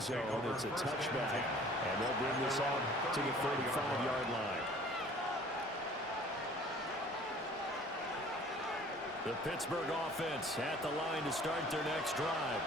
zone. It's a touchback, and they'll bring this out to the 35-yard line. The Pittsburgh offense at the line to start their next drive.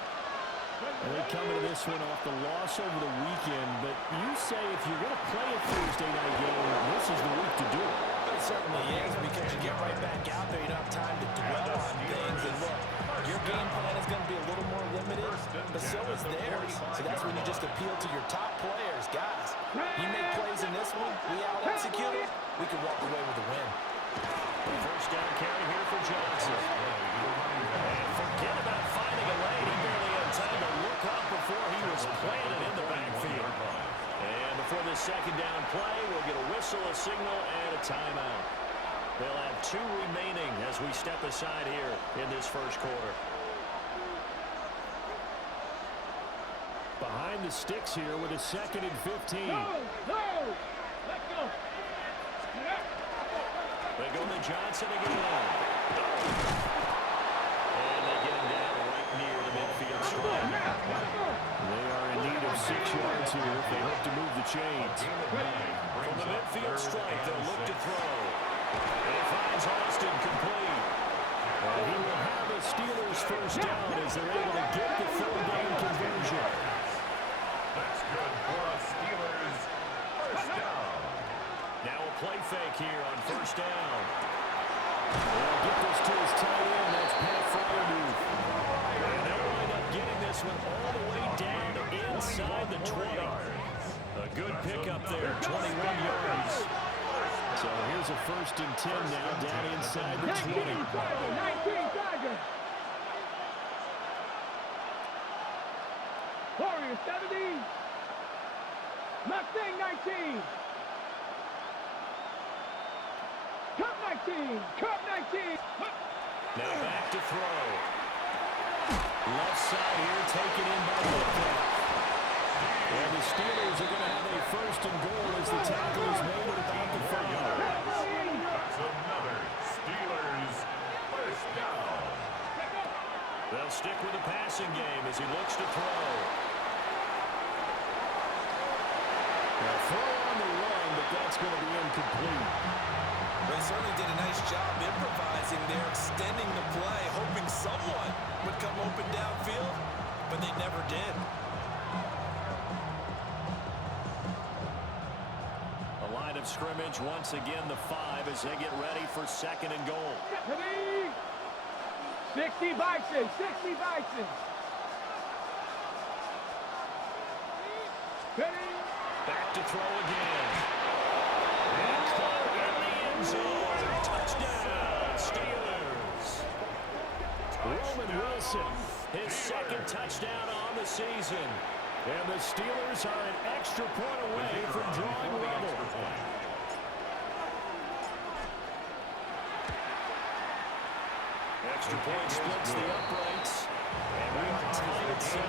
And they come into this one off the loss over the weekend, but you say if you're going to play a Thursday night game, this is the week to do it. It certainly is, because you get right back out there. You don't have time to dwell on things. And look, your game plan is going to be a little more limited, but so is theirs. So that's when you just appeal to your top players. Guys, you make plays in this one, we out-execute it, we can walk away with a win. First down carry here for Johnson. And forget about finding a lane. He barely had time to look up before he was planted in the backfield. And before the second down play, we'll get a whistle, a signal, and a timeout. They'll have 2 remaining as we step aside here in this first quarter. Behind the sticks here with a 2nd and 15. Let's go. They go to Johnson again. And they get him down right near the midfield stripe. They are in need of 6 yards here if they hope to move the chains. From the midfield stripe, they'll look to throw. And it finds Austin complete. He will have a Steelers first down as they're able to get the 3rd down conversion. That's good for a Steelers first down. Now a play fake here on first down. They'll get this to his tight end. That's Pat Freiermuth. And they'll wind up getting this one all the way down inside the 20. A good pickup there, 21 yards. So here's a 1st and 10 now down inside the 20. 19 Tiger. Warriors 70. Mustang 19. Cup 19. Cup 19. Now back to throw. Left side here taken in by Metcalf. And the Steelers are going to have a 1st and goal as the tackle is made at about the 5. That's another Steelers first down. They'll stick with the passing game as he looks to throw. Now throw on the run, but that's going to be incomplete. They certainly did a nice job improvising there, extending the play, hoping someone would come open downfield, but they never did. A line of scrimmage once again, the 5 as they get ready for 2nd and goal. 60 Bisons. 60 Bisons. Ready? Back to throw again. And caught in the end zone. Touchdown, Steelers. Roman Wilson, his 2nd touchdown on the season. And the Steelers are an extra point away from drawing level. Extra point splits the uprights. And we are tied at 7.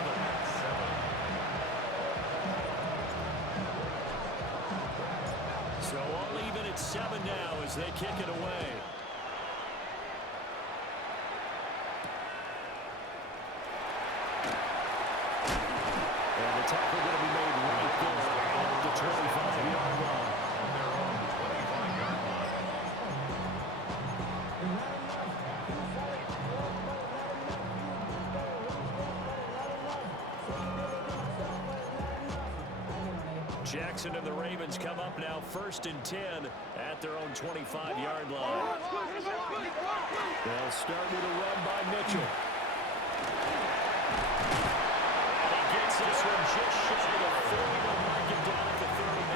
So all even at 7 now as they kick it away. And the tackle going to be made right there at the 25-yard line. Jackson and the Ravens come up now 1st and 10 at their own 25-yard line. They'll start with a run by Mitchell. And he gets this one just shy of 40. They'll mark him down at the 39.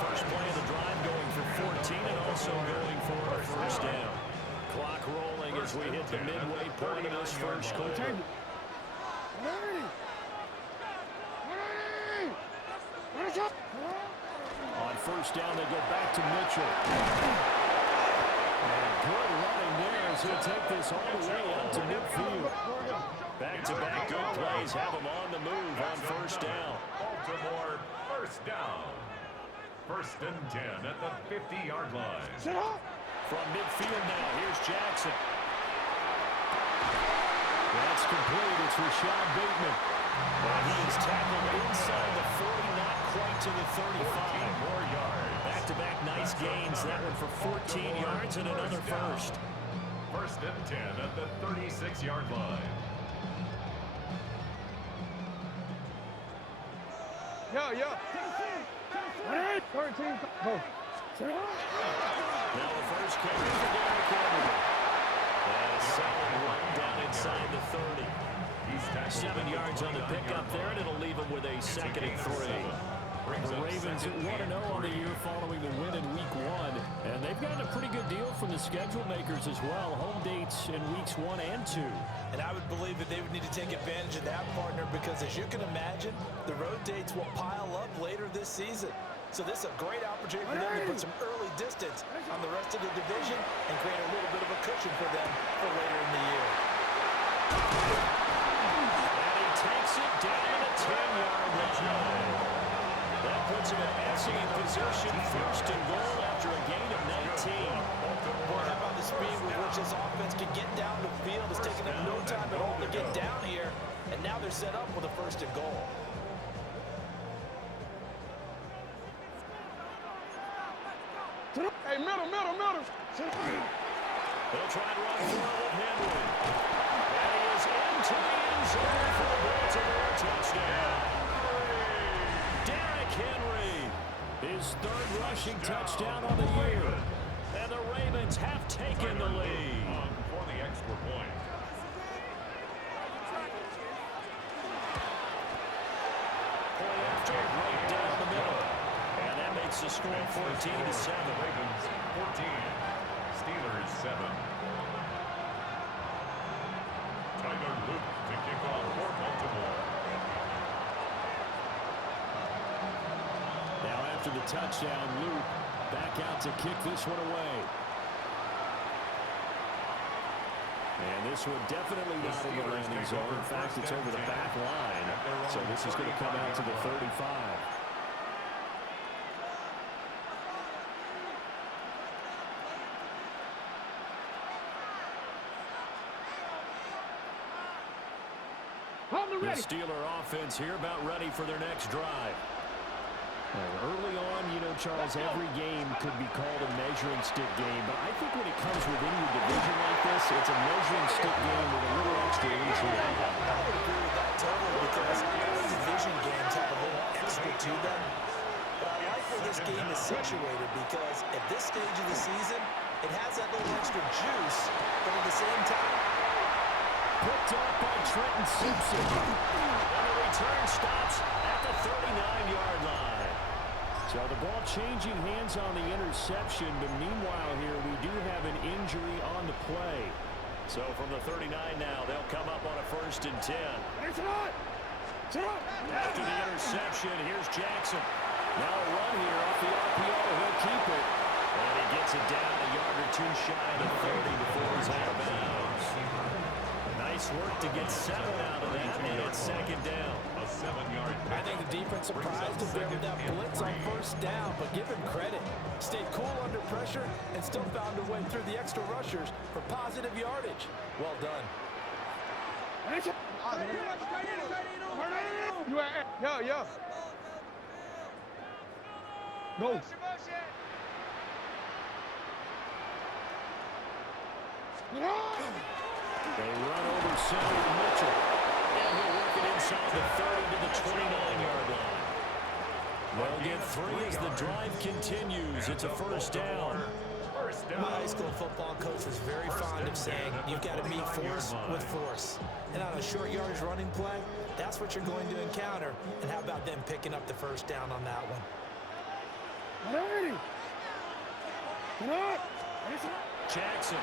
First play of the drive going for 14 and also going for a first down. Clock rolling as we hit the midway point of this first quarter. On first down, they go back to Mitchell. And good running there as he'll take this all the way out to midfield. Back-to-back good plays have him on the move on first down. Baltimore first down. 1st and 10 at the 50-yard line. From midfield now, here's Jackson. That's complete. It's Rashad Bateman. And he is gains that one for 14 yards and another first. First and 10 at the 36-yard line. Yo, yo. 13. Go. Now the first carry for Derrick Henry. And a solid run down inside the 30. 7 yards on the pickup there, and it'll leave him with a 2nd and 3. The Ravens 1-0 on the year following the win in Week 1. And they've gotten a pretty good deal from the schedule makers as well. Home dates in Weeks 1 and 2. And I would believe that they would need to take advantage of that, partner, because as you can imagine, the road dates will pile up later this season. So this is a great opportunity for them to put some early distance on the rest of the division and create a little bit of a cushion for them for later in the year. And he takes it down the 10-yard line. That puts him in passing position, 1st and goal after a gain of 19. Boy, how about the speed with which this offense can get down the field? It's taking them no time at all to get down here, and now they're set up with a 1st and goal. Hey, middle. They'll try to run forward with Henry. And he is into the end zone for a Baltimore touchdown. Derrick Henry, his 3rd rushing touchdown on the year. And the Ravens have taken the lead. For the extra point. Point after, right down the middle. And that makes the score 14-7. Ravens 14. Steelers 7. Tyler Luke to kick off for Baltimore. Now after the touchdown, Luke back out to kick this one away. And this one definitely not in the landing zone. In fact, it's over the back line. So this is going to come out to the 35. The Steeler offense here about ready for their next drive. Early on, you know, Charles, every game could be called a measuring stick game. But I think when it comes within your division like this, it's a measuring stick game with a little extra intrigue. I would agree with that totally because all division games have a little extra to them. But I like where this game is situated because at this stage of the season, it has that little extra juice, but at the same time, Picked up by Trenton Simpson. And the return stops at the 39-yard line. So the ball changing hands on the interception, but meanwhile here we do have an injury on the play. So from the 39 now, they'll come up on a 1st and 10. After the interception, here's Jackson. Now a run here off the RPO. He'll keep it. And he gets it down a yard or two shy of the 30 before he's out of bounds. Nice work to get 7 out of that, and it's 2nd down. A 7-yard. I think the defense surprised him there with that blitz on 1st down, but give him credit. Stayed cool under pressure and still found a way through the extra rushers for positive yardage. Well done. Yo. Go. They run over center Mitchell. And he'll work it inside the 30 to the 29-yard line. They'll get 3 as the drive continues. It's a 1st down. My high school football coach was very fond of saying, you've got to meet force with force. And on a short yardage running play, that's what you're going to encounter. And how about them picking up the 1st down on that one? Jackson.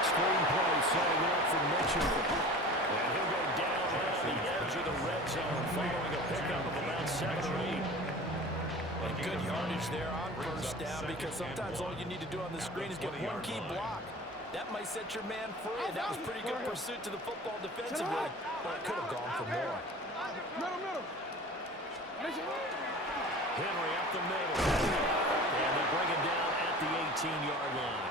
Screen play setting up for Mitchell. And he'll go down at the edge of the red zone following a pickup of about 7 or 8. And good yardage there on 1st down because sometimes all you need to do on the screen is get one key block. That might set your man free, and that was pretty good pursuit to the football defensively, but it could have gone for more. Middle. Henry up the middle. And they bring him down at the 18-yard line.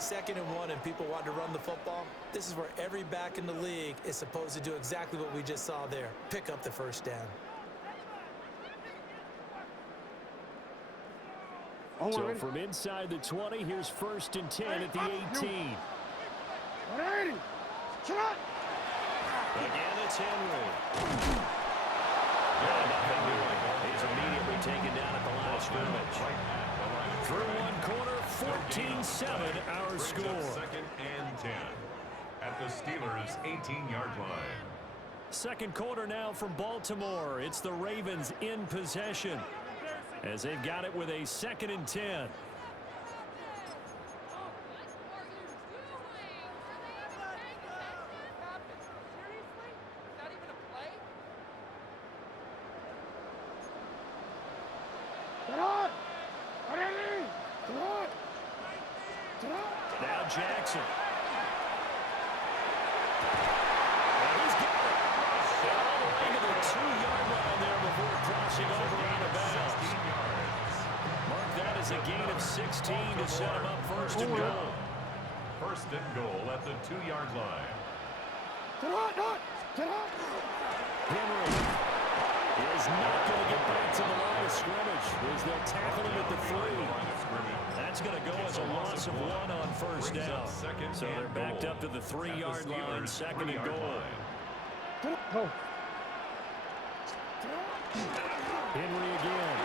2nd and 1, and people want to run the football. This is where every back in the league is supposed to do exactly what we just saw there. Pick up the 1st down. So from inside the 20, here's 1st and 10 at the 18. Again, it's Henry. Yeah, nothing doing. He's immediately taken down at the line of scrimmage. Through one quarter, 14-7 our score. 2nd and 10 at the Steelers' 18-yard line. Second quarter now from Baltimore. It's the Ravens in possession as they've got it with a 2nd and 10. Now Jackson. And he's got it. All the way to the 2-yard line there before crossing over out of bounds. Mark that as a gain of 16 to set him up 1st and goal. 1st and goal at the 2-yard line. Henry is not going to get back to the line of scrimmage as they'll tackle him at the 3. That's going to go as a loss of 1 on 1st down. So they're backed up to the 3-yard line, 2nd and goal. Henry again.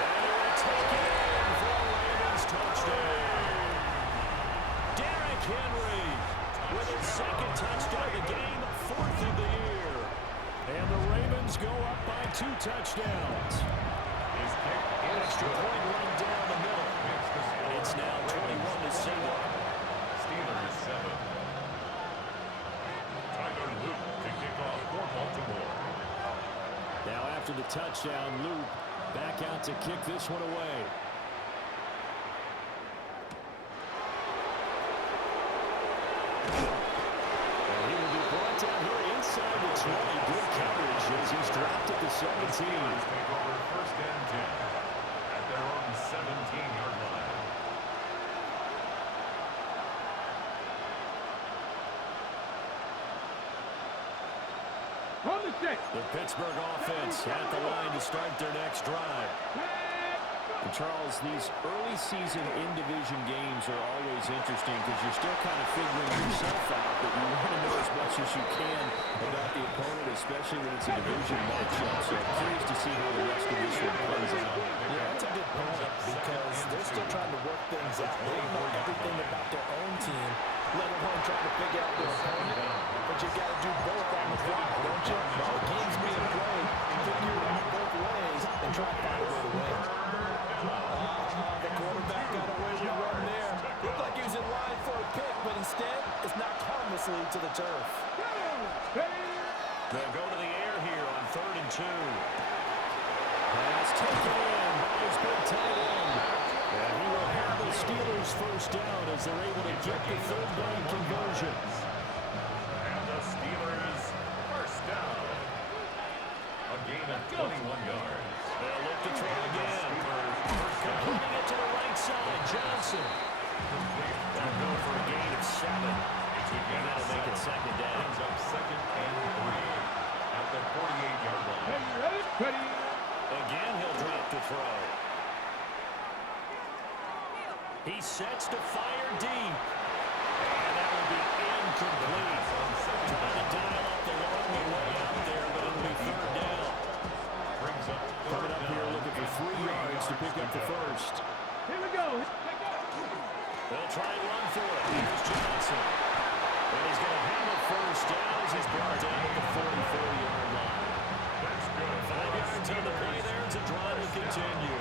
And they'll take it in for a Ravens touchdown. Derrick Henry with his 2nd touchdown of the game, 4th of the year. And the Ravens go up by 2 touchdowns. Extra point run down the middle. It's now 21-7. Steelers 7. Tyler Luke to kick off for Baltimore. Now after the touchdown, Luke back out to kick this one away. And he will be brought down here inside the 20. Good coverage as he's dropped at the 17. Steelers take over 1st and 10 at their own 17-yard line. Run the stick. The Pittsburgh offense at the line to start their next drive. And Charles, these early season in-division games are always interesting because you're still kind of figuring yourself out, but you want to know as much as you can about the opponent, especially when it's a division matchup. So I'm curious to see how the rest of this one plays out. Yeah, that's a good point because they're still trying to work things out. They don't know everything about their own team, let alone trying to figure out their opponent. But you got to do both on the fly, don't you? While the game's being played, figure it out both ways and try to find a way to win. The quarterback got away with one there. Looked like he was in line for a pick, but instead, it's knocked harmlessly to the turf. They'll go to the air here on 3rd and 2. Pass taken in by his big tight end. And he will have the Steelers 1st down as they're able to get the 3rd down conversion. And the Steelers 1st down. A gain of 21 yards. They'll look to throw again. Completing it to the right side, Johnson. That'll go for a gain of 7. And that'll make it 2nd down. Brings up 2nd and 3 at the 48-yard line. Ready. Again, he'll drop the throw. He sets to fire deep. And that will be incomplete. Trying to dial up the long way out there, but it'll be 3rd down. Brings up Coming up here looking for 3 yards to pick up the 1st. Here we go. They'll try and run for it. Here's Johnson. And he's going to have a 1st down as he's brought down at the 44-yard line. That's good. 5 yards on the play there as the drive will continue.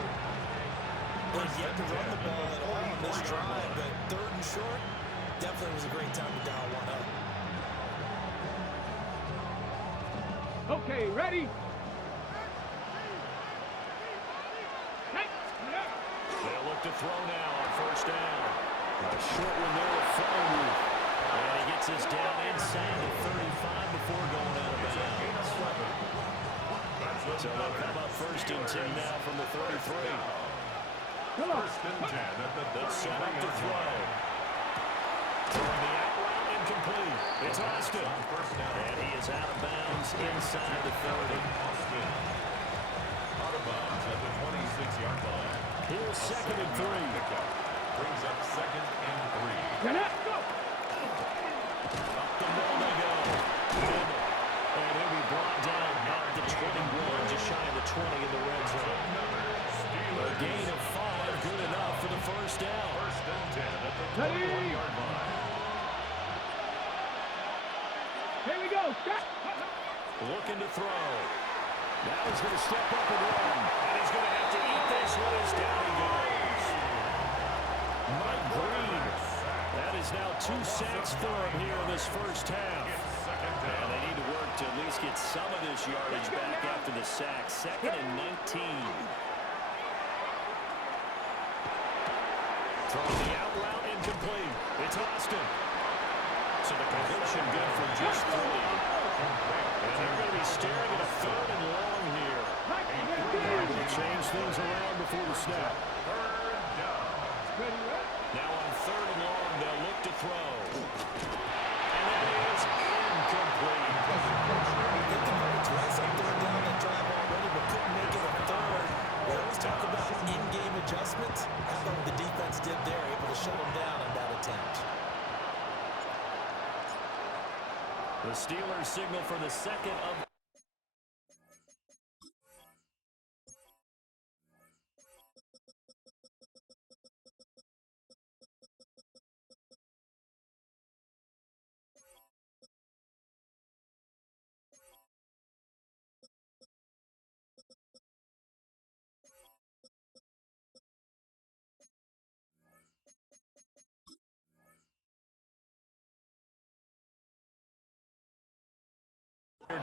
They've yet to run the ball at all on this drive, but 3rd and short, definitely was a great time to dial one up. Okay, ready. They'll look to throw now on 1st down. A short one there with Freiermuth. And he gets us down inside the 35 before going out of bounds. So they'll come up 1st and 10 now from the 33. 1st and 10 at the They'll set up to throw. Throwing the out route incomplete. It's Austin. And he is out of bounds inside the 30. of bounds at the 26-yard line. Here's second and 3. Brings up second and 3. Get up, go. Up the middle they go. And he'll be brought down at the 21, just shy of the 20 in the red zone. A gain of 5, good enough for the first down. First and 10 at the Ready? 21-yard line. Here we go. Stop. Looking to throw. Now he's going to step up and run. And he's going to have to eat this one as down he goes. Mike Green. That is now 2 sacks for him here in this first half. And they need to work to at least get some of this yardage back after the sack. Second and 19. Throwing the out route incomplete. It's Austin. So the completion good for just 3. And they're going to be staring at a third and long here. They'll change things around before the snap. Now on third and long, they'll look to throw. And that is incomplete. They converted twice on third down that drive already, but couldn't make it a third. We always talk about in-game adjustments. How about what the defense did there, able to shut them down on that attempt. The Steelers signal for the second of...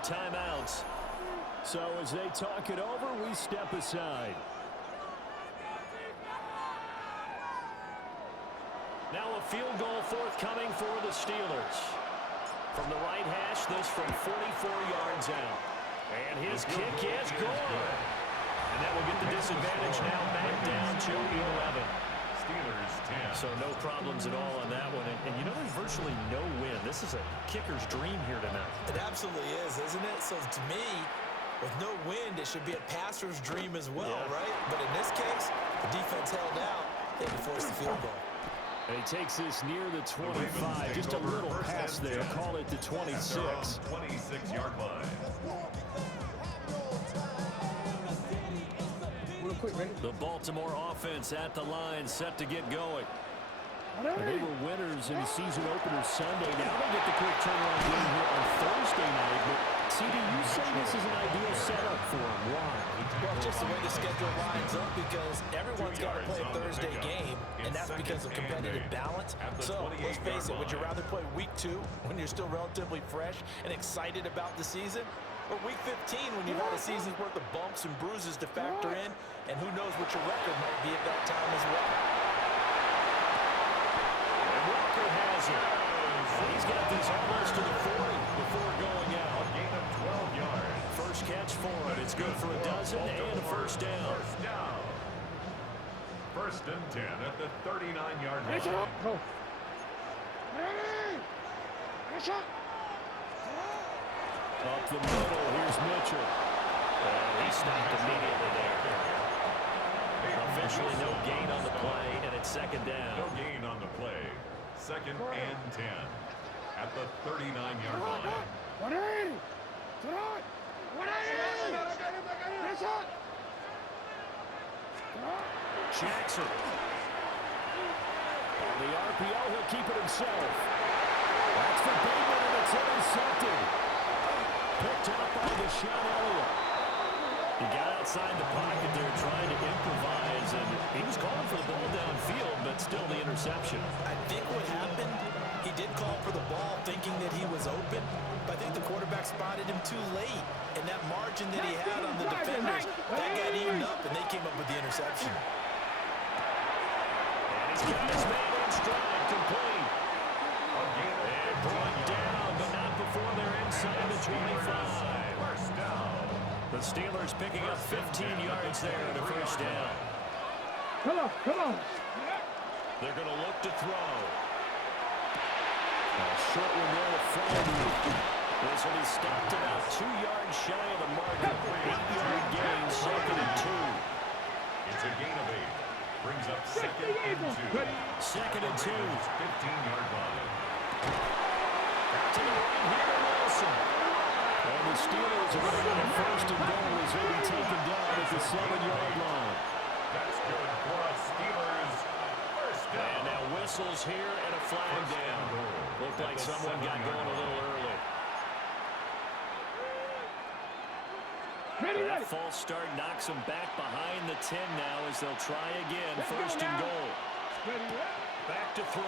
timeouts. So as they talk it over, we step aside. Now a field goal forthcoming for the Steelers. From the right hash, this from 44 yards out. And his kick is good. And that will get the disadvantage now back down to 11. Steelers 10. So no problems at all on that one. And you know, there's virtually no win. This is a kicker's dream here tonight. It absolutely is, isn't it? So to me, with no wind, it should be a passer's dream as well, right? But in this case, the defense held out. They can force the field goal. And he takes this near the 25. Just a little pass there. Call it the 26. 26-yard line. Real quick, ready? The Baltimore offense at the line, set to get going. They were winners in the season opener Sunday. Now they get the quick turnaround game here on Thursday night. But, CD, you say this is an ideal setup for them. Why? Well, just the way the schedule lines up, because everyone's got to play a Thursday game, and that's because of competitive balance. So, let's face it, would you rather play week 2 when you're still relatively fresh and excited about the season? Or week 15 when you've had a season's worth of bumps and bruises to factor in, and who knows what your record might be at that time as well. And Walker has it. He's got this almost to the 40 before going out. Gain of 12 yards. First catch for him. It's good for a dozen and a first down. First down. First and 10 at the 39-yard line. Go. Ready? Pressure. Up the middle, here's Mitchell. And he stopped immediately there. Officially no gain on the play, and it's second down. No gain on the play. Second and 10 at the 39-yard line. 180. Throw it. 180. Pressure. Jackson. On the RPO, he'll keep it himself. That's for Bateman, and it's intercepted. Picked up by Deshaun Elliott. He got outside the pocket there trying to improvise, and he was calling for the ball downfield, but still the interception. I think what happened, he did call for the ball thinking that he was open, but I think the quarterback spotted him too late. And that margin that he had on the defenders, that got eaten up, and they came up with the interception. And he's got his man in stride, complete. And brought down, but not before they're inside the 25. First down. The Steelers picking up 15 yards there in a first down. Come on, come on. They're going to look to throw. A short one there to Fryermuth. This will be stopped about 2 yards shy of the mark. 8-yard gain, second and 2. here to Wilson. And the Steelers are going to have a first and goal as they be taken down at the 7-yard line. That's good for us Steelers. First down. And now whistles here and a flag down. Looked like someone got going a little early. That false start knocks them back behind the 10 now as they'll try again. First and goal. Back to throw.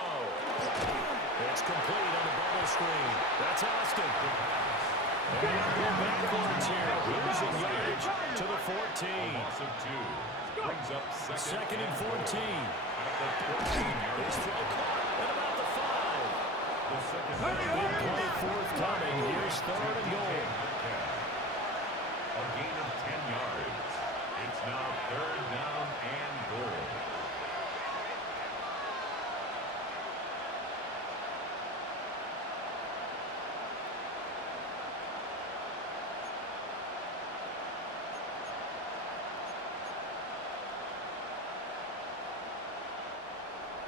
It's complete on the bubble screen. That's Austin. And they'll go backwards here. Losing yardage to the 14. Loss of 2. Brings up Second and 14. At the 14-yard His throw caught at about the 5. The second Big play forthcoming. Here's third and goal. A gain of 10 yards. It's now third down and goal.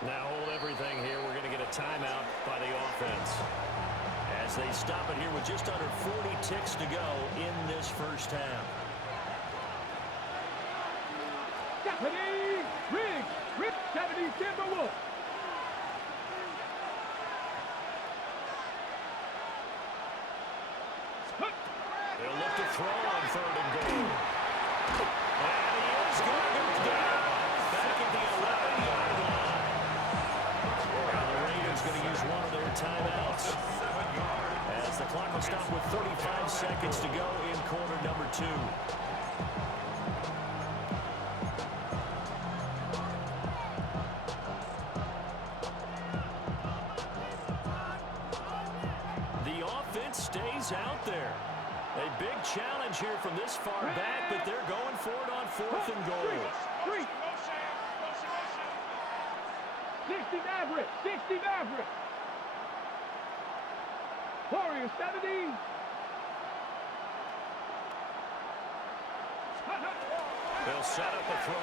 Now hold everything here. We're going to get a timeout by the offense as they stop it here with just under 40 ticks to go in this first half. Japanese Riggs, Japanese Timberwolves. They'll look to throw on third and goal. And he is going to go down back at the 11-yard line. Now the Ravens going to use one of their timeouts as the clock will stop with 35 seconds to go in quarter number 2. The offense stays out there. A big challenge here from this far back, but they're going for it on fourth and goal. 60 Mavericks. Warriors 70. They'll set up a throw.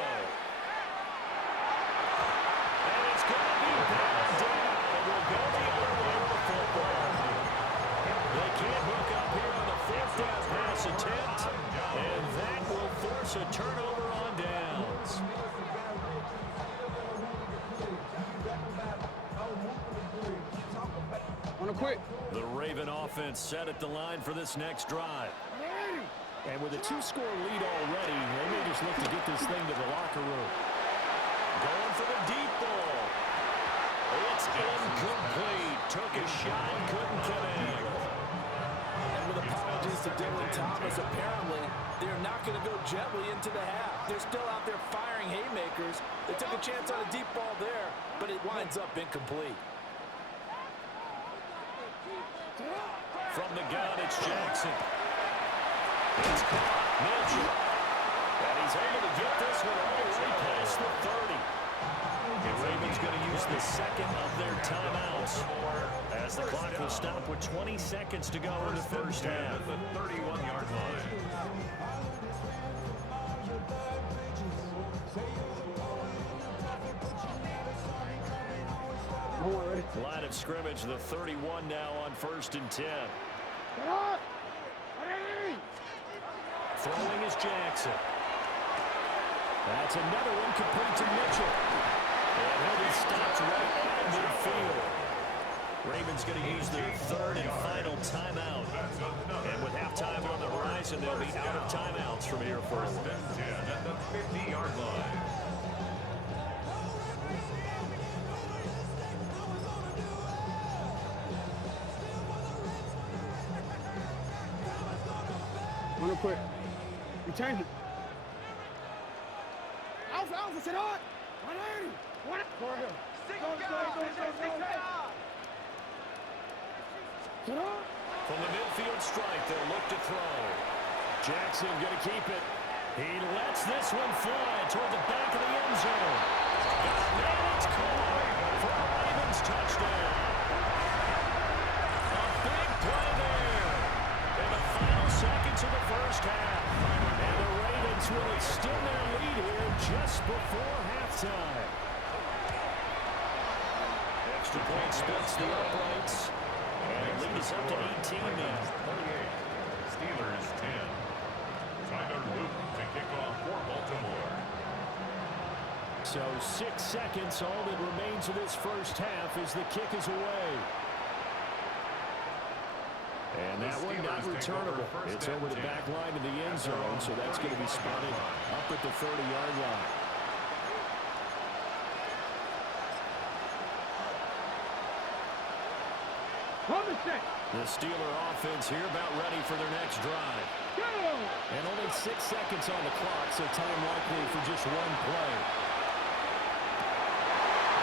And it's going to be batted down. It will go the other way with the football. They can't hook up here on the fourth down pass attempt. And that will force a turnover on downs. On a quick. The Raven offense set at the line for this next drive. And with a 2-score lead already, they may just look to get this thing to the locker room. Going for the deep ball. It's incomplete. Took a shot, couldn't connect. And with apologies to Dylan Thomas, apparently they're not going to go gently into the half. They're still out there firing haymakers. They took a chance on a deep ball there, but it winds up incomplete. From the gun, it's Jackson. It's caught. Mitchell. And he's able to get this one all the way past the 30. The Ravens going to use the second of their timeouts as the clock will stop with 20 seconds to go in the first half. At the 31-yard line. Line of scrimmage, the 31 now on first and 10. Throwing is Jackson. That's another one complete to Mitchell. And he'll be stopped right at midfield. Ravens going to use their third and final timeout. And with halftime on the horizon, they'll be out of timeouts from here forward. First and 10 at the 50-yard line. Real quick. You change it. Alpha, sit on. 180. Go ahead. Sit on. From the midfield strike, they'll look to throw. Jackson going to keep it. He lets this one fly toward the back of the end zone. And it's caught for a Ravens touchdown. A big play there in the final seconds of the first half. And the Ravens will extend their lead here just before halftime. Extra point splits the uprights. And the lead is up to 18 now. 28. Steelers 10. Tyler Newton to kick off for Baltimore. So 6 seconds, all that remains of this first half as the kick is away. And that one not returnable. It's over the back line of the end zone, so that's going to be spotted up at the 30-yard line. The Steeler offense here about ready for their next drive. And only 6 seconds on the clock, so time likely for just one play.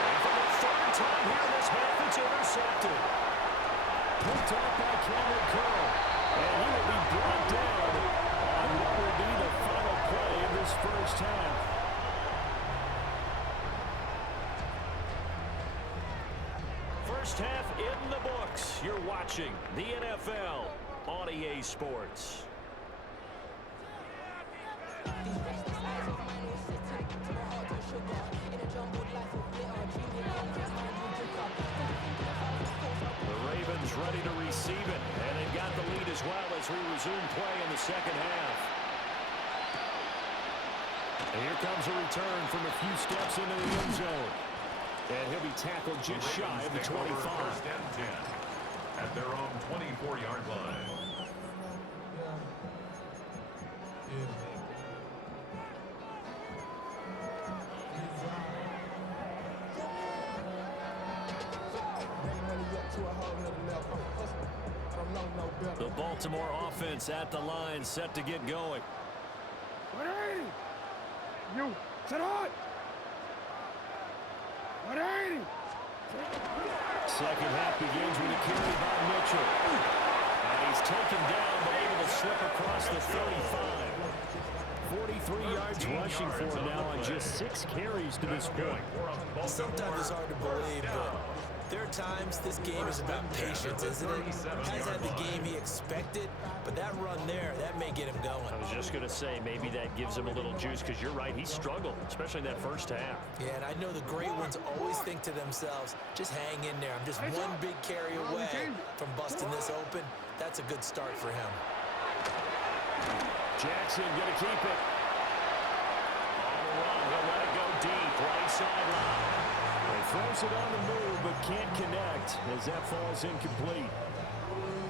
And for the third time here this half, it's intercepted. Picked off by Cameron Curl. And he will be brought down on what will be the final play of this first half. First half in the books. You're watching the NFL on EA Sports. The Ravens ready to receive it, and they've got the lead as well as we resume play in the second half. And here comes a return from a few steps into the end zone. And he'll be tackled just shy of the 25. First and 10 at their own 24-yard line. The Baltimore offense at the line, set to get going. You sit on. 180. Second half begins with a carry by Mitchell. And he's taken down, but able to slip across the 35. 43 yards rushing for him now on just 6 carries to this point. Sometimes it's hard to believe, but there are times this game is about patience, isn't it? Hasn't had the game he expected, but that run there, that may get him going. I was just going to say, maybe that gives him a little juice, because you're right, he struggled, especially in that first half. Yeah, and I know the great ones always think to themselves, just hang in there. I'm just one big carry away from busting this open. That's a good start for him. Jackson going to keep it. On the run, he'll let it go deep, right sideline. He throws it on the move, but can't connect as that falls incomplete.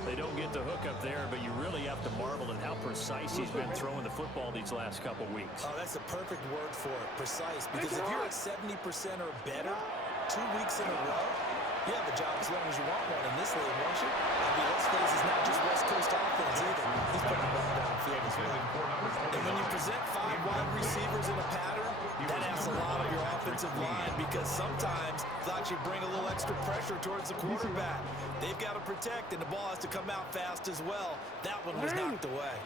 They don't get the hook up there, but you really have to marvel at how precise he's been throwing the football these last couple weeks. Oh, that's a perfect word for it, precise. Because if you're at 70% or better 2 weeks in a row, you have a job as long as you want one in this league, won't you? I mean, let's face it, it's not just West Coast offense either. He's putting the ball downfield as well. And when you present 5 wide receivers in a pattern, that asks a lot of your offensive line, because sometimes thought you bring a little extra pressure towards the quarterback. They've got to protect, and the ball has to come out fast as well. That one was knocked away.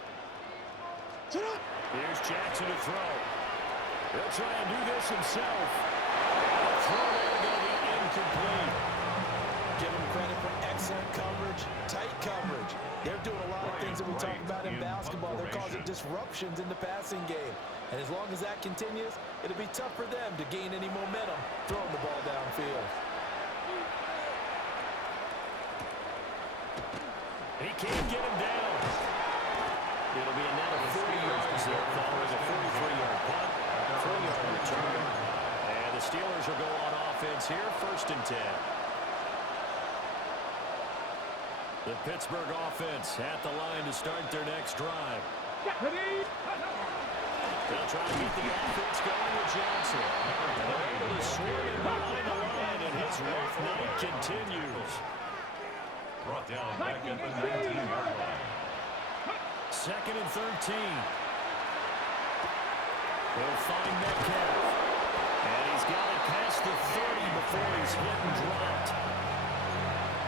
Here's Jackson to throw. He'll try and do this himself. And the throw there going to be incomplete. Give them credit for excellent coverage, tight coverage. They're doing a lot of things that we talk about in basketball. They're causing disruptions in the passing game. And as long as that continues, it'll be tough for them to gain any momentum throwing the ball downfield. He can't get him down. It'll be a net of 40 yards there following a 43-yard punt, 4-yard return. And the Steelers will go on offense here, 1st and 10. The Pittsburgh offense at the line to start their next drive. They'll try to keep the offense going with Johnson. And they're able to swing it behind the line, and his rough night continues. Brought down back at the 19-yard line. 2nd and 13. They'll find Metcalf. And he's got it past the 30 before he's hit and dropped.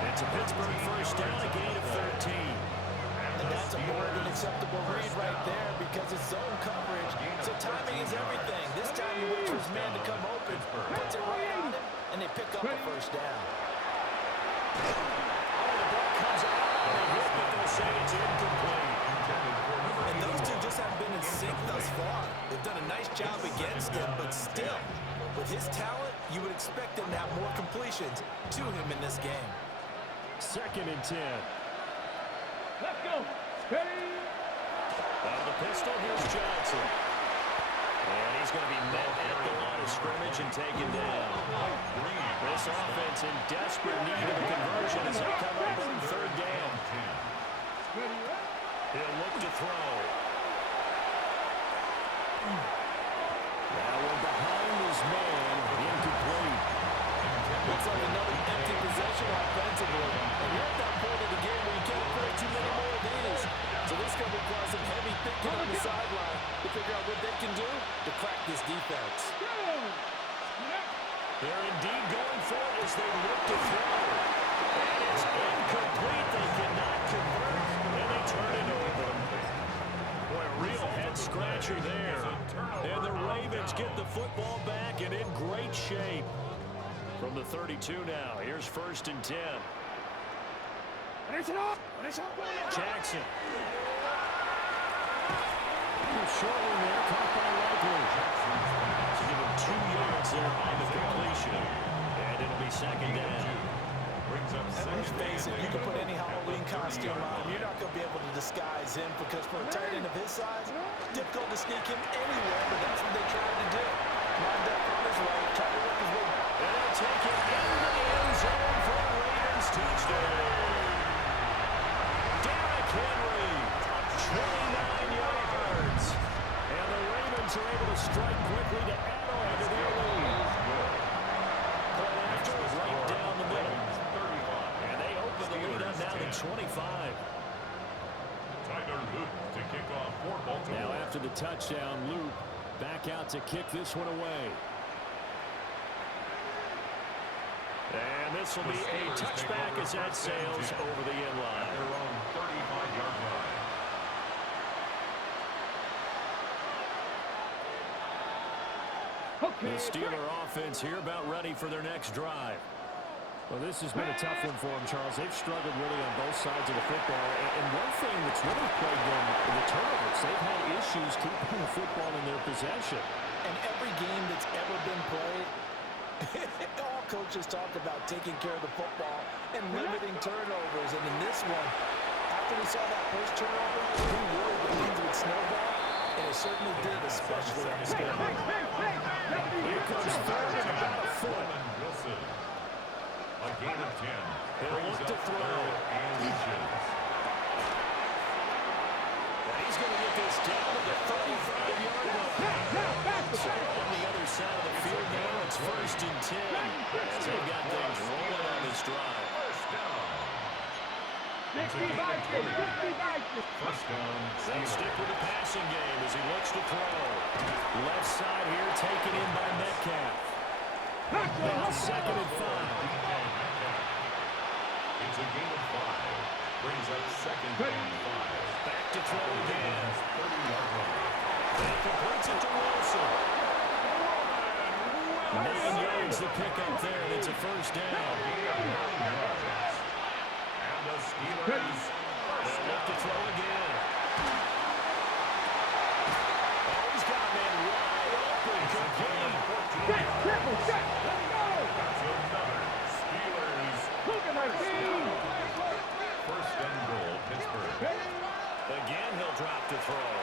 It's a Pittsburgh first down, a gain of 13. And that's a more than acceptable read right there, because it's zone coverage. So timing is everything. This time you wait for his man to come open, puts it right on him, and they pick up a first down. Oh, the ball comes out. They hit, but they'll say it's incomplete. And those two just haven't been in sync thus far. They've done a nice job against him, but still, with his talent, you would expect him to have more completions to him in this game. 2nd and 10. Let's go. Ready? Out of the pistol, here's Johnson. And he's going to be met at the line of scrimmage and taken down. This offense in desperate need of a conversion as they come up on 3rd down. He'll look to throw. Now we're behind his man, incomplete. Looks like another empty possession offensively. And you're at that point of the game where you can't afford too many more of these. So this is going to require some heavy thinking on the sideline to figure out what they can do to crack this defense. They're indeed going for it as they look to throw. And it's incomplete. They cannot convert, and they turn it over. Boy, a real head-scratcher there. And the Ravens get the football back and in great shape. From the 32 now, here's 1st and 10. Jackson. Shortly there, caught by Likely. To give him 2 yards there on the completion. And it'll be 2nd down. And let's face it, you can put any Halloween costume on him. You're not going to be able to disguise him because for a tight end of his size, difficult to sneak him anywhere, but that's what they tried to do. Lined up on his right, tried to work his way. And they'll take it into the end zone for a Ravens touchdown. Derrick Henry, 29 yards. And the Ravens are able to strike quickly to add on to their lead. Play after right down the middle. And they open the lead up now to 25. Tyler Luke to kick off for Baltimore. Now after the touchdown, Luke back out to kick this one away. And this will be a touchback as that sails over the end line. At their own 35-yard line. The Steeler offense here about ready for their next drive. Well, this has been a tough one for them, Charles. They've struggled really on both sides of the football. And one thing that's really plagued them in the turnovers, they've had issues keeping the football in their possession. And every game that's ever been played, all coaches talk about taking care of the football and limiting turnovers. And in this one, after we saw that first turnover, we worried that things would snowball. And it certainly did, especially on the scoreboard. Here comes 3rd and about a foot. Wilson. A gain of 10. He'll look to throw. And reaches. He's going to get this down to the 35-yard line. So on the other side of the field now, it's 1st and 10. As they've got things rolling on this drive. First down. It's a 60 gain of 20. Vikings. First down. They'll stick with the passing game as he looks to throw. Left side here taken in by Metcalf. Now 2nd and 5. It's a gain of 5. Brings up 2nd and 5. Back to throw again. 30-yard line. And completes it to Wilson. 9 yards the pickup there, and it's a 1st down. And the Steelers They'll look to throw again. Oh, he's got a man wide open, complete. Triple set. Let's go. That's another Steelers Look at our team. first and goal, Pittsburgh. Again, he'll drop to throw.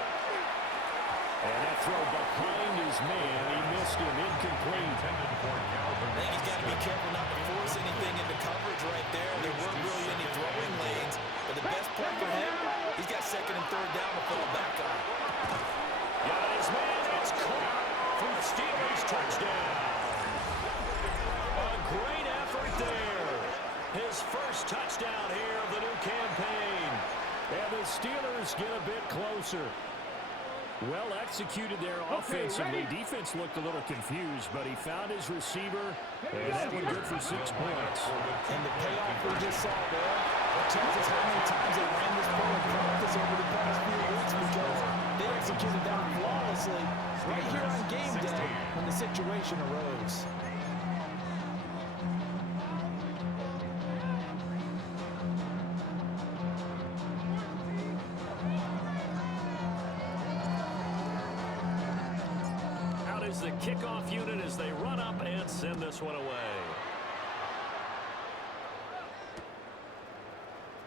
And that throw behind his man, he missed him, incomplete. Intended for Calvin. I think he's got to be careful not to force anything into coverage right there. There weren't really any throwing lanes. But the best play for him, he's got 2nd and 3rd down to fall back on. Got his man, it's caught for the Steelers touchdown. A great effort there. His first touchdown here of the new campaign. And the Steelers get a bit closer. Well executed there offensively. Defense looked a little confused, but he found his receiver, and that one good for 6 points. And the payoff we just saw there tells us how many times they ran this play in practice over the past few weeks because they executed that flawlessly right here on game day when the situation arose. Is the kickoff unit as they run up and send this one away.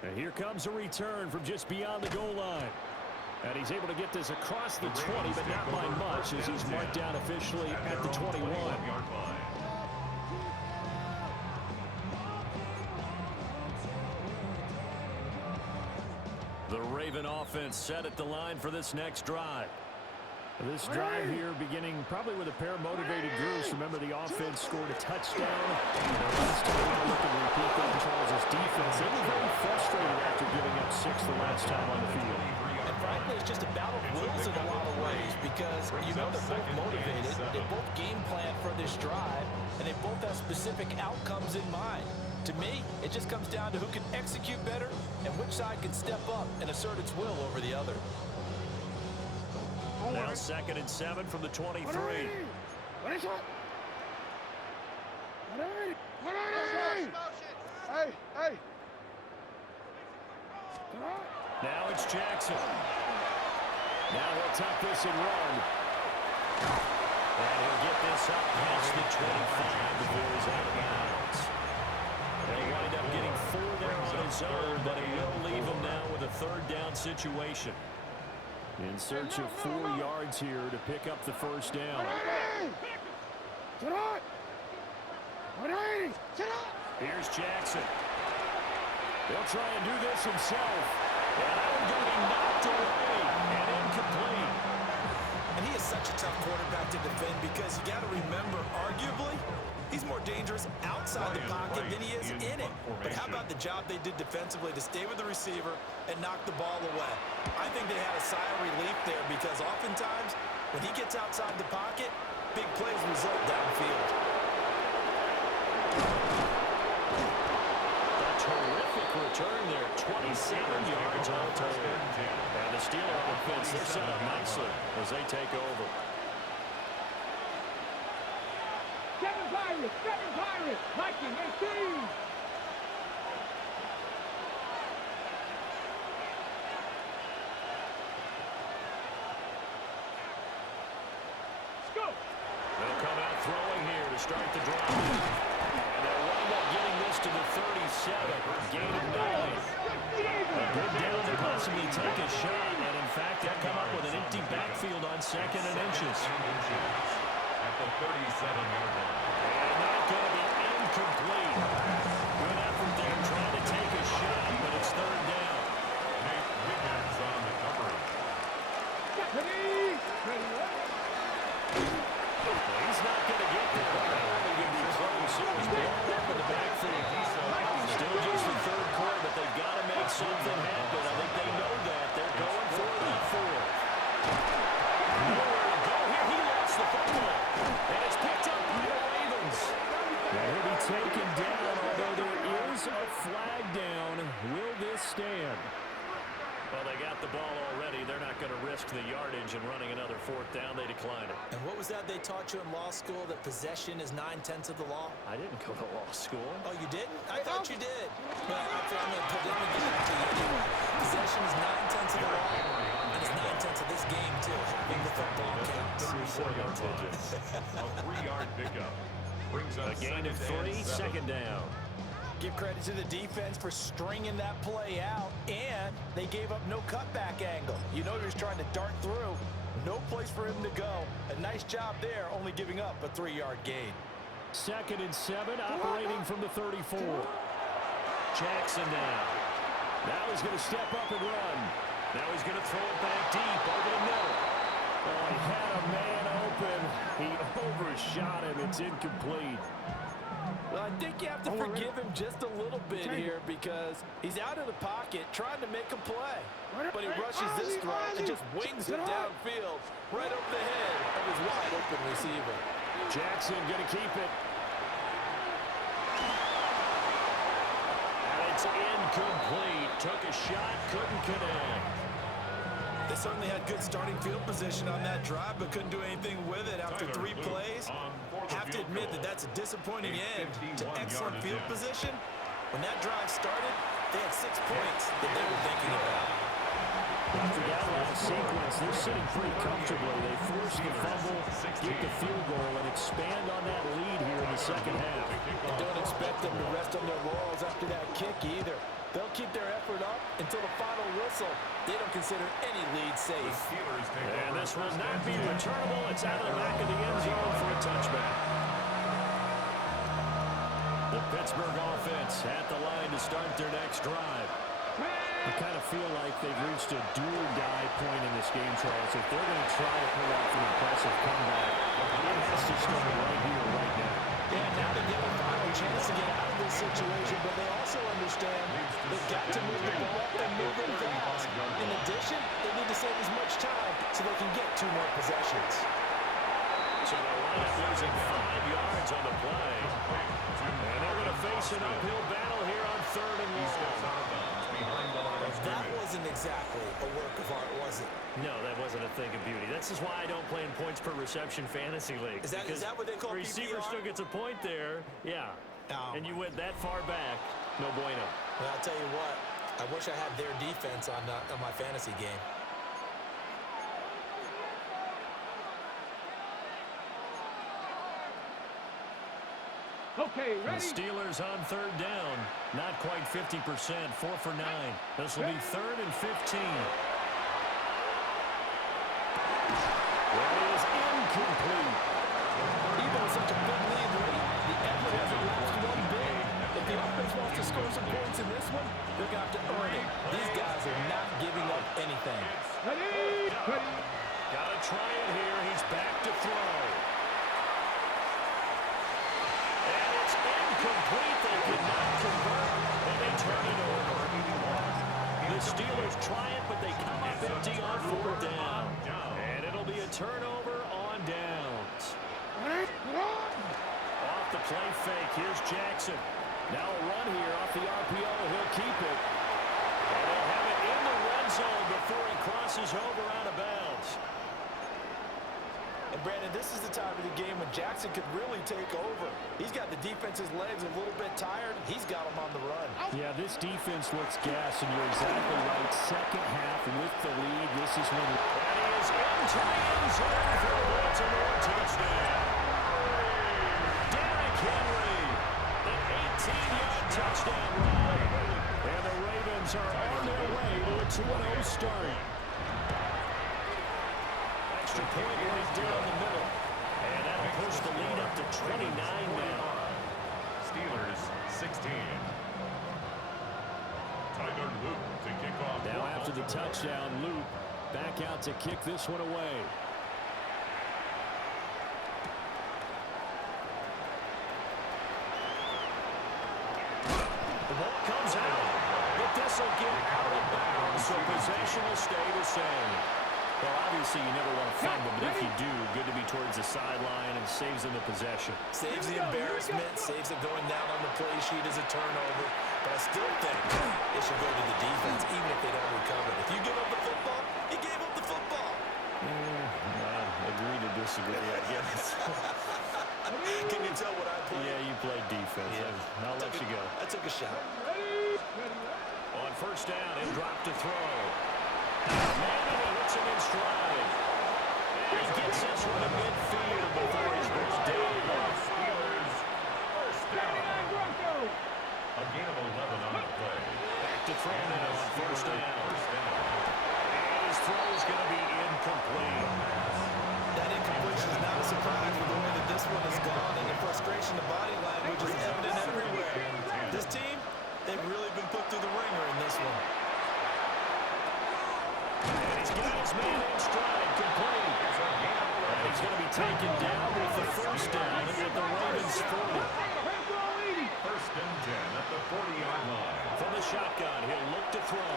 And here comes a return from just beyond the goal line. And he's able to get this across the 20, but not by much, as he's marked down officially at the 21. The Raven offense set at the line for this next drive. This drive here beginning probably with a pair of motivated groups. Remember, the offense scored a touchdown. And last time we look at repeat that Charles' defense, they were very frustrated after giving up 6 the last time on the field. And frankly, it's just a battle of wills in a lot of ways because you know they're both motivated. They both game plan for this drive, and they both have specific outcomes in mind. To me, it just comes down to who can execute better and which side can step up and assert its will over the other. Now 2nd and 7 from the 23. Hey. Now it's Jackson. Now he'll tuck this and run. And he'll get this up past the 25 before he's out of bounds. He'll wind up getting 4 there on his own, but it will leave him now with a 3rd down situation. In search of 4 yards here to pick up the first down. Here's Jackson. He'll try and do this himself. And that one going to be knocked away and incomplete. And he is such a tough quarterback to defend because you got to remember, arguably, he's more dangerous outside the pocket than he is in it. But how about the job they did defensively to stay with the receiver and knock the ball away? I think they had a sigh of relief there because oftentimes when he gets outside the pocket, big plays result downfield. A terrific return there, 27 yards all total. And the Steeler offense, they're set up nicely as they take over. Kevin Pirates, Viking 18. They'll come out throwing here to start the drive. And they'll wind up getting this to the 37. Gain of 9. A good down to possibly take a shot. And in fact, they'll come up with an empty backfield on 2nd and inches. At the 37-yard line. And not going to be incomplete. Good effort there trying to take a shot, but it's 3rd down. Nate Wiggins on the coverage. He's not going to get there. Probably going to be close. It was blown up in the backfield. Still just the 3rd quarter, but they've got to make something happen. I think they know that. They're going for it on 4th. Nowhere to go here. He lost the football. And it's picked up by the Ravens. Now he'll be taken down, although there is a flag down. Will this stand? Well, they got the ball already. They're not going to risk the yardage and running another 4th down. They decline it. And what was that they taught you in law school, that possession is 9/10 of the law? I didn't go to law school. Oh, you didn't? I thought you did. Well, I'm going to give that to you anyway. Possession is 9/10 of the law, and it's 9/10 of this game, too, having the football counts. 34-yard line. A 3-yard pickup. Brings up A gain of 3, 2nd down. Give credit to the defense for stringing that play out, and they gave up no cutback angle. You know he was trying to dart through. No place for him to go. A nice job there, only giving up a 3-yard gain. 2nd and 7, operating from the 34. Jackson now. Now he's going to step up and run. Now he's going to throw it back deep over the middle. Oh, he had a man open. He overshot him. It's incomplete. Well, I think you have to forgive him just a little bit here because he's out of the pocket trying to make a play. But he rushes this throw and just wings it downfield right over the head of his wide-open receiver. Jackson going to keep it. And it's incomplete. Took a shot, couldn't connect. They certainly had good starting field position on that drive, but couldn't do anything with it after 3 plays. Have to admit that that's a disappointing end to excellent field position. When that drive started, they had 6 points that they were thinking about. After that last sequence, they're sitting pretty comfortably. They force the fumble, get the field goal, and expand on that lead here in the 2nd half. And don't expect them to rest on their laurels after that kick either. They'll keep their effort up until the final whistle. They don't consider any lead The safe. Steelers take And over this will first not and be 10. returnable. It's out of the back of the end zone for a touchback. The Pittsburgh offense at the line to start their next drive. I kind of feel like they've reached a do-or-die point in this game, Charles. If they're going to try to pull off an impressive comeback, it has to start right here, right now. Yeah, now they get a final chance to get out of this situation, but they also understand they've got to move the ball and move it fast. In addition, they need to save as much time so they can get 2 more possessions. So they'll wind up losing 5 yards on the play. And they're going to face an uphill battle here on 3rd and long. That wasn't exactly a work of art, was it? No, that wasn't a thing of beauty. This is why I don't play in points per reception fantasy leagues. Is that what they call receiver PPR? still gets a point there. Yeah. Oh, And you went that far back. No bueno. Well, I'll tell you what. I wish I had their defense on my fantasy game. Okay, The ready? Steelers on 3rd down. Not quite 50%. 4 for 9. This will be 3rd and 15. That is incomplete. Even with such a big lead late, the effort hasn't lost one bit. If the offense wants to score some points in this one, they're going to have to earn it. These guys are not giving up anything. Ready? Ready? Got to try it here. He's back to throw. And it's incomplete. They could not convert, and they turn it over. The Steelers try it, but they come up empty on 4th down. And it'll be a turnover on downs. Off the play fake. Here's Jackson. Now a run here off the RPO. He'll keep it. And they'll have it in the red zone before he crosses over out of bounds. And Brandon, this is the time of the game when Jackson could really take over. He's got the defense's legs a little bit tired. He's got them on the run. Yeah, this defense looks gassed, and you're exactly right. Second half with the lead. This is when... That is into the end zone for a Baltimore touchdown. Derrick Henry, an 18-yard touchdown run. And the Ravens are on their way to a 2-0 start. Extra point right down the middle. And that'll push the lead up to 29 now. Steelers 16. Tyler Luke to kick off. Now after the touchdown, Luke back out to kick this one away. The ball comes out, but this will get out of bounds, so possession will stay the same. Well, obviously you never want to fumble, but if you do, good to be towards the sideline and saves them the possession. Saves the embarrassment, saves it going down on the play sheet as a turnover. But I still think it should go to the defense, even if they don't recover. If you give up the football, you gave up the football. Agree to disagree, I guess. Can you tell what I played? Yeah, you played defense. Yeah. I'll let you go. I took a shot. On 1st down, he'll drop to throw. Man, he hits him in stride. And he gets this one to midfield before he's pushed down. Steelers first down. A gain of 11 on the play. Back to throw now on 1st down. And his throw is going to be incomplete. That incompletion is not a surprise with the way that this one has gone, and the frustration, the body language is evident everywhere. This team, they've really been put through the ringer in this one. And he's got his man in stride, complete. And he's going to be taken down with the 1st down at the Ravens 40. First and 10 at the 40-yard line. From the shotgun, he'll look to throw.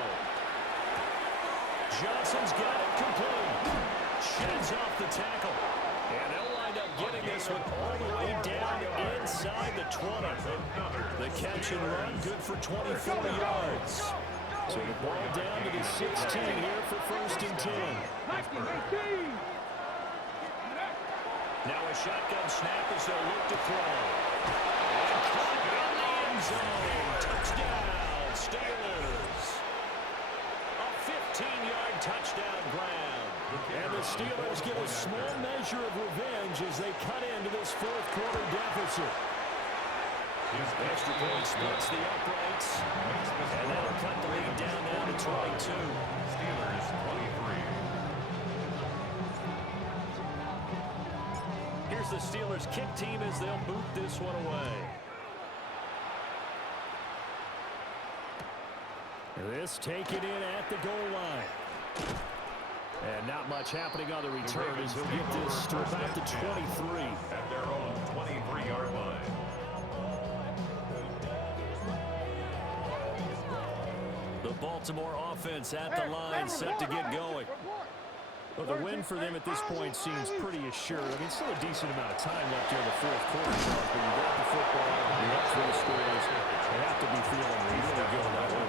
Johnson's got it complete. Sheds off the tackle. And they'll wind up getting this one all the way down inside the 20. The catch and run, good for 24 yards. So the ball down to the 16 here for 1st and 10. Now a shotgun snap as they'll look to throw. And caught in the end zone. Touchdown, Steelers. A 15-yard touchdown grab. And the Steelers get a small measure of revenge as they cut into this 4th quarter deficit. Extra point splits the uprights. And that'll cut the lead down now to 22. Steelers 23. Here's the Steelers kick team as they'll boot this one away. This taken in at the goal line. And not much happening on the return as he'll get this to about the 23. At their own 23-yard line. The Baltimore offense at the line, set to get going. Well, the win for them at this point seems pretty assured. I mean, still a decent amount of time left here in the fourth quarter, Charles, but you got the football, you got 3 scores. They have to be feeling really good that way.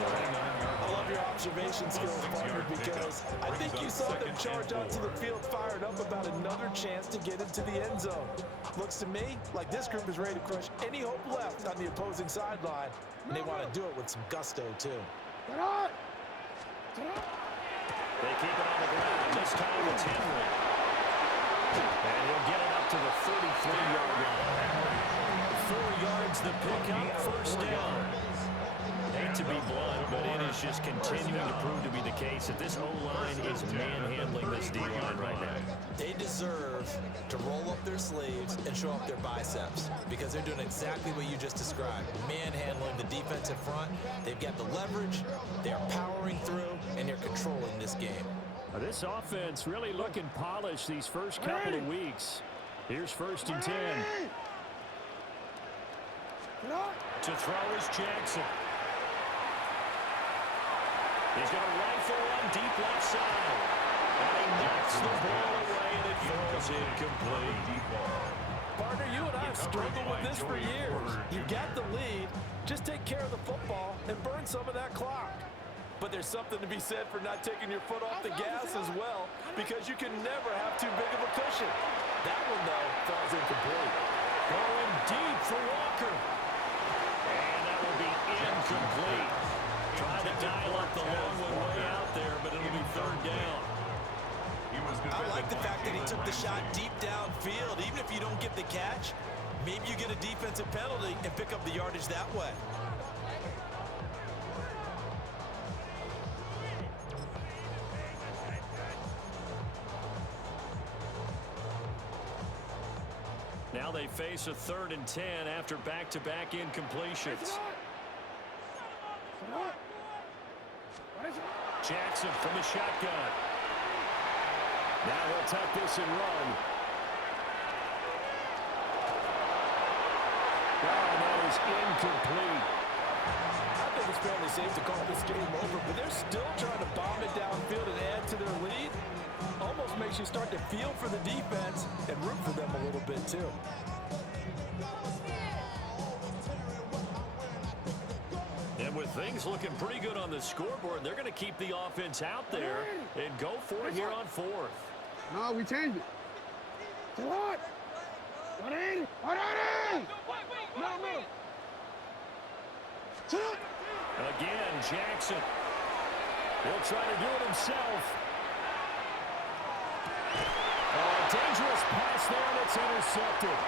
I love your observation skills, partner, because I think you saw them charge onto the field fired up about another chance to get into the end zone. Looks to me like this group is ready to crush any hope left on the opposing sideline, and they want to do it with some gusto, too. Get on! They keep it on the ground. This time it's Henry. And he'll get it up to the 33-yard line. 4 yards the pickup, first down. Hate to be blunt, but it is just continuing to prove to be the case that this O-line is manhandling this D-line right now. They deserve to roll up their sleeves and show up their biceps because they're doing exactly what you just described. Manhandling the defensive front. They've got the leverage, they're powering through, and they're controlling this game. This offense really looking polished these first couple of weeks. Here's 1st and 10. To throw is Jackson. He's going to rifle one deep left side. And he knocks the ball away, and it falls incomplete. Partner, you and I have struggled with this for years. You've got the lead. Just take care of the football and burn some of that clock. But there's something to be said for not taking your foot off the gas as well, because you can never have too big of a cushion. That one, though, falls incomplete. Going deep for Walker. And that will be incomplete. Trying to dial up the long one way out there, but it'll be 3rd down. I like the fact that he took the shot deep downfield. Even if you don't get the catch, maybe you get a defensive penalty and pick up the yardage that way. Now they face a 3rd and 10 after back-to-back incompletions. Jackson from the shotgun. Now he'll tuck this and run. Oh, that is incomplete. I think it's fairly safe to call this game over, but they're still trying to bomb it downfield and add to their lead. Almost makes you start to feel for the defense and root for them a little bit, too. And with things looking pretty good on the scoreboard, they're going to keep the offense out there and go for it here on 4th. No, we changed it. To what? 180! 180! No. Again, Jackson. He'll try to do it himself. Dangerous pass there, and it's intercepted.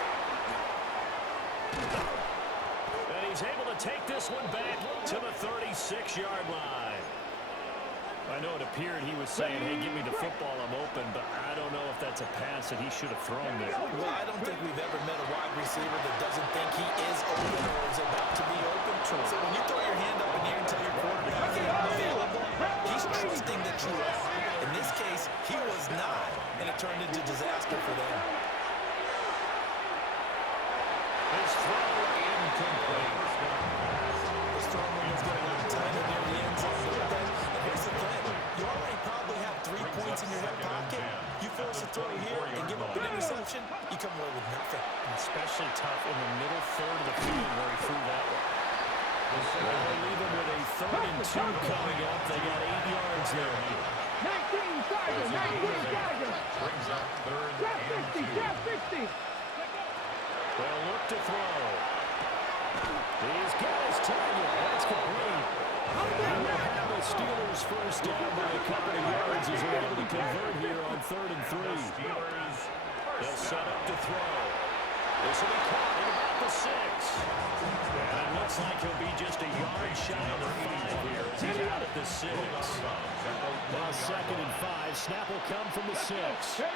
And he's able to take this one back to the 36-yard line. I know it appeared he was saying, hey, give me the football, I'm open, but I don't know if that's a pass that he should have thrown there. Well, I don't think we've ever met a wide receiver that doesn't think he is open or is about to be open. So when you throw your hand up in the air and tell your quarterback you're available, he's trusting that you are. In this case, he was not, and it turned into disaster for them. His throw incomplete. This throw was going to be tighter near the end zone. And here's the thing. You already probably have 3 points in your hip pocket. You force a throw here and give up an interception, you come away with nothing. Especially tough in the middle third of the field where he threw that one. Well, they leave him with a 3rd and 2 coming up. They got 8 yards there. 19 Tigers! 19 Tigers! Brings up 3rd and 2. Jeff 60! They'll look to throw. He's got his target. That's complete. And we'll have the Steelers first down by a couple of yards as they're able to convert here on 3rd and 3. Steelers They'll set up to throw. This will be caught in about at the 6. And it looks like he'll be just a yard shy of the 5 here as he's out at the 6. Now 2nd and 5. Snap will come from the 6. Out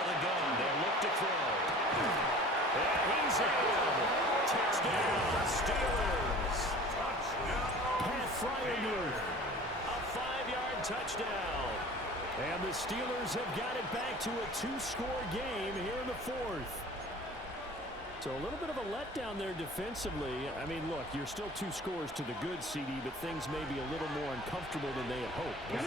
of the gun. They look to throw. And he's in. Touchdown, Steelers. Pat Fryermuth. A 5-yard touchdown. And the Steelers have got it back to a 2-score game here in the 4th. So a little bit of a letdown there defensively. I mean, look, you're still 2 scores to the good, CD, but things may be a little more uncomfortable than they had hoped. Yeah,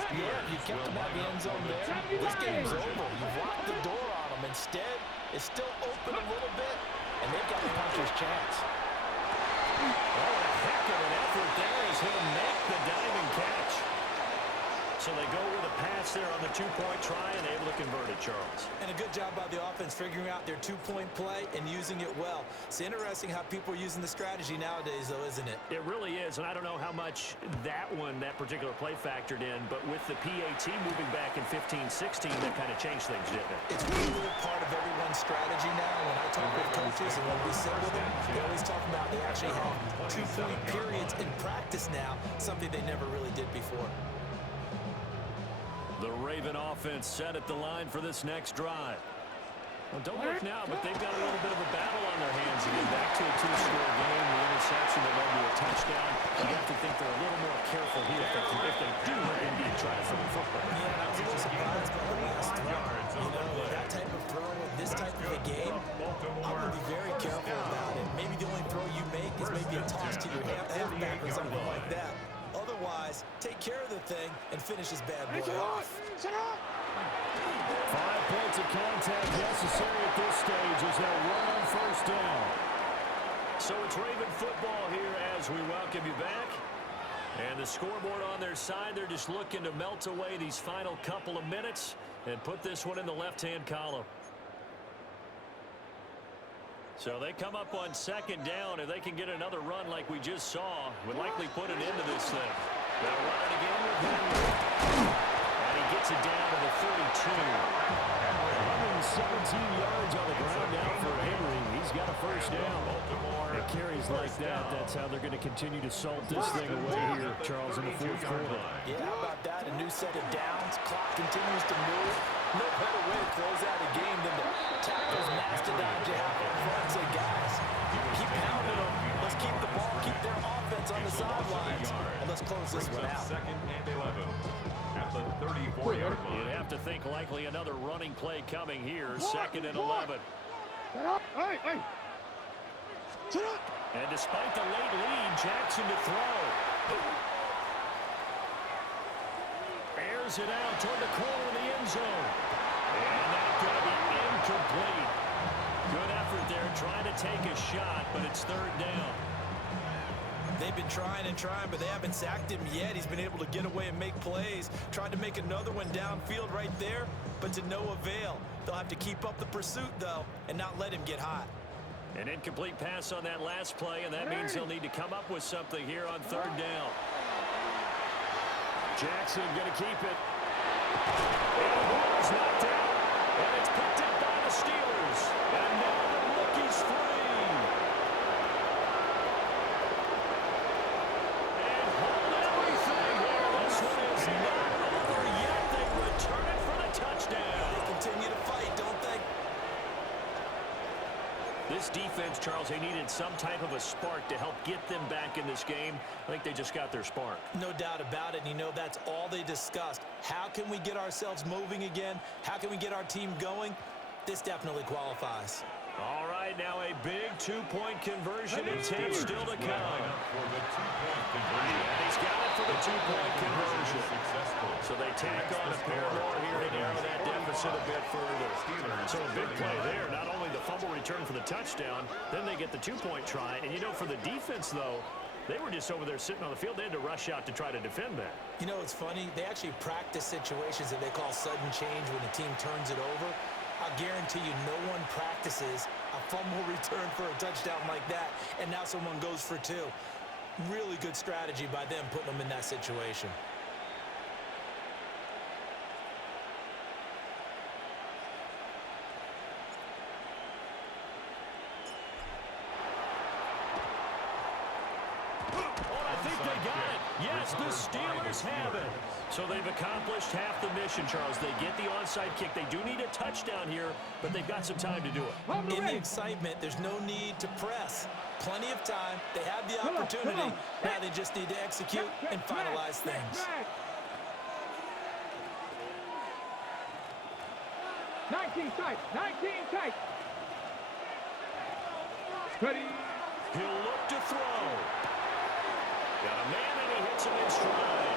you kept them out of the end zone there. This game's over. You've locked the door on them. Instead, it's still open a little bit, and they've got a puncher's chance. Oh, a heck of an effort there as he'll make the diving catch. So they go with a pass there on the 2-point try and able to convert it, Charles. And a good job by the offense figuring out their 2-point play and using it well. It's interesting how people are using the strategy nowadays, though, isn't it? It really is, and I don't know how much that particular play factored in, but with the PAT moving back in 15-16, that kind of changed things, didn't it? It's really part of everyone's strategy now. When I talk with coaches and when we sit with them, they always talk about they actually have 2-point periods in practice now, something they never really did before. The Raven offense set at the line for this next drive. Well, don't look now, but they've got a little bit of a battle on their hands again. Back to a 2-score game. The interception that led to a touchdown. You have to think they're a little more careful here if they do indeed try to throw the football. Yeah, I was a little surprised by the last throw. You know, with that type of throw in this type of a game, I'm going to be very careful about it. Maybe the only throw you make is maybe a toss to your halfback or something like that. Otherwise, take care of the thing and finish this bad boy off. 5 points of contact necessary at this stage as they'll run on 1st down. So it's Raven football here as we welcome you back. And the scoreboard on their side, they're just looking to melt away these final couple of minutes and put this one in the left-hand column. So they come up on 2nd down. If they can get another run like we just saw, would likely put an end to this thing. They'll run it again with Henry. And he gets it down to the 32. 117 yards on the ground now for Henry. He's got a 1st down. And carries like that, that's how they're going to continue to salt this thing away here, Charles, in the 4th quarter. Yeah, how about that? A new set of downs. Clock continues to move. No better way to close out a game than to tap those mastodons you have up front and say, guys, keep pounding them. Let's keep the ball, keep their offense on the sidelines, and let's close this one out. 2nd and 11 at the 34-yard line. You'd have to think likely another running play coming here. 2nd and 11. Hey, hey. Sit up. And despite the late lead, Jackson to throw. Airs it out toward the corner of the end zone. And that's going to be incomplete. Good effort there trying to take a shot, but it's 3rd down. They've been trying and trying, but they haven't sacked him yet. He's been able to get away and make plays. Tried to make another one downfield right there, but to no avail. They'll have to keep up the pursuit, though, and not let him get hot. An incomplete pass on that last play, and that means they'll need to come up with something here on 3rd down. Jackson going to keep it. And the ball is knocked out, and it's picked up by the Steelers. And now the rookie's free. And hold everything here. This one is not over yet. They return it for the touchdown. They continue to fight, don't they? This defense, Charles, they needed some type of a spark to help get them back in this game. I think they just got their spark. No doubt about it. And you know, that's all they discussed. How can we get ourselves moving again? How can we get our team going? This definitely qualifies. All right, now a big 2-point conversion attempt still to come. For the 2-point conversion. And he's got it for the 2-point conversion. So they tack on a pair more here to narrow that deficit a bit further. So a big play there. Not only the fumble return for the touchdown, then they get the 2-point try. And, you know, for the defense, though, they were just over there sitting on the field. They had to rush out to try to defend that. You know, it's funny. They actually practice situations that they call sudden change when the team turns it over. I guarantee you no one practices a fumble return for a touchdown like that, and now someone goes for 2. Really good strategy by them putting them in that situation. Yes, the Steelers have it. So they've accomplished half the mission, Charles. They get the onside kick. They do need a touchdown here, but they've got some time to do it. In the excitement, there's no need to press. Plenty of time. They have the opportunity. Now they just need to execute and finalize things. 19 tight. 19 tight. Ready. He'll look to throw. Got a man, and he hits him in stride.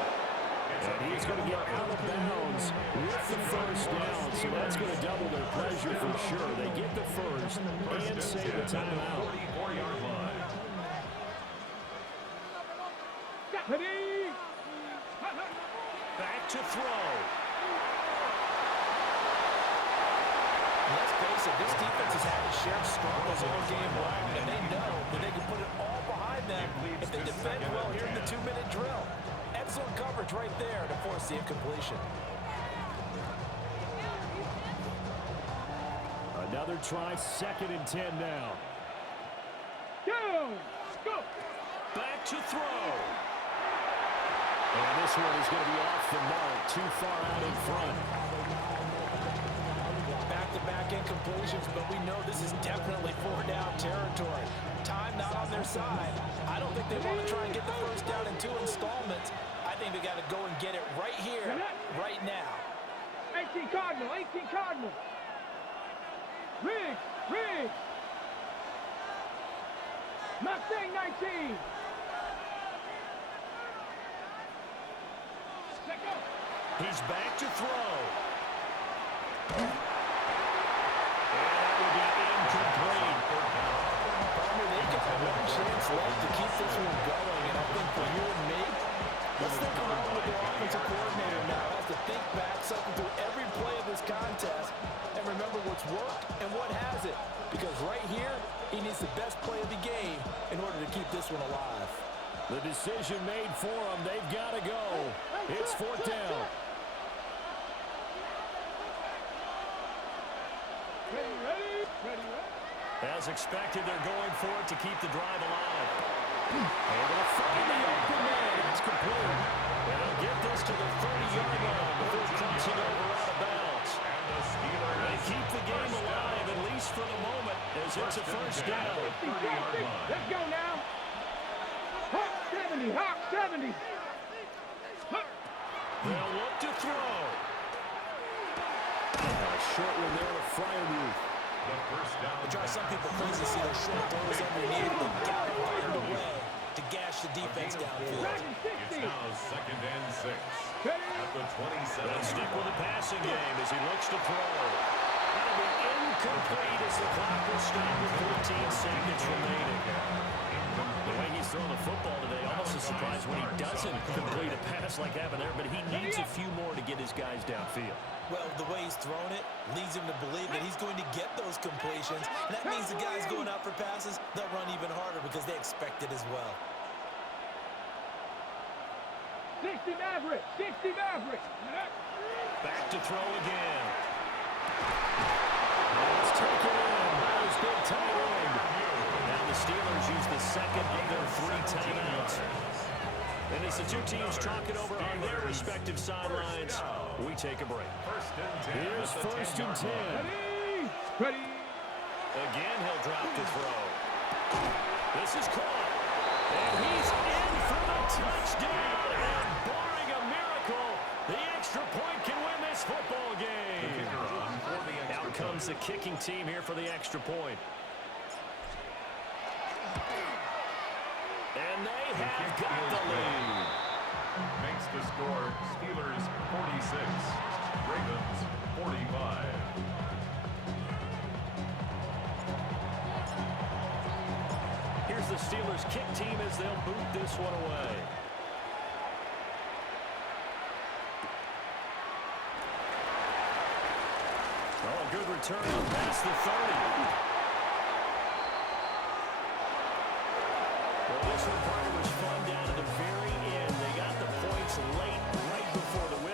And he's going to get out of bounds with the first down. So that's going to double their pleasure for sure. They get the first and save the timeout. 44-yard line. Ready. Back to throw. Let's face it, this defense has had its share of struggles all game long, and they know that they can put it all behind them if they defend well here in the 2-minute drill. Excellent coverage right there to force the incompletion. Another try, 2nd and 10 now. Go. Back to throw. And this one is going to be off the mark, too far out in front. Back-to-back incompletions, but we know this is definitely 4-down territory. Time not on their side. I don't think they want to try and get the first down in 2 installments. I think they got to go and get it right here, right now. 18 Cardinal. 18 Cardinal. Riggs. Mustang 19. Let go. He's back to throw. And that will be incomplete. Palmer, they got one chance left to keep this one going, and I think for you and me, let's think around with the offensive coordinator now has to think back, something through every play of this contest, and remember what's worked and what hasn't. Because right here, he needs the best play of the game in order to keep this one alive. The decision made for them. They've got to go. It's 4th down. Ready. As expected, they're going for it to keep the drive alive. Able to find the open man. It's complete. And they'll get this to the 30-yard line before crossing over out of bounds. They keep the game alive, at least for the moment, as it's a first down. Let's go now. Hawk 70. They'll look to throw. A short one there to Freiermuth. The first down. It drives some people crazy to see those short throws underneath, but got to find a way to gash the defense downfield. It's now 2nd and 6 at the 27. They'll stick with the passing game as he looks to throw. That'll be incomplete as the clock will stop with 14 seconds remaining. The way he's throwing the football today, almost a surprise when he doesn't complete a pass like happened there, but he needs a few more to get his guys downfield. Well, the way he's thrown it leads him to believe that he's going to get those completions. And that means the guys going out for passes, they'll run even harder because they expect it as well. 60 Maverick. Back to throw again. Let's take it in by his big tight end. Now the Steelers use the second of their 3 timeouts. And as the two teams talk it over on their respective sidelines, we take a break. Here's 1st and 10. Ready. Again, he'll drop to throw. This is caught. And he's in for the touchdown. And barring a miracle, the extra point can win this football game. Out comes the kicking team here for the extra point. And they have got the lead. Makes the score Steelers 46, Ravens 45. Here's the Steelers kick team as they'll boot this one away. Oh, a good return out past the 30. Well, this one part was fun down to the very end. They got the points late, right before the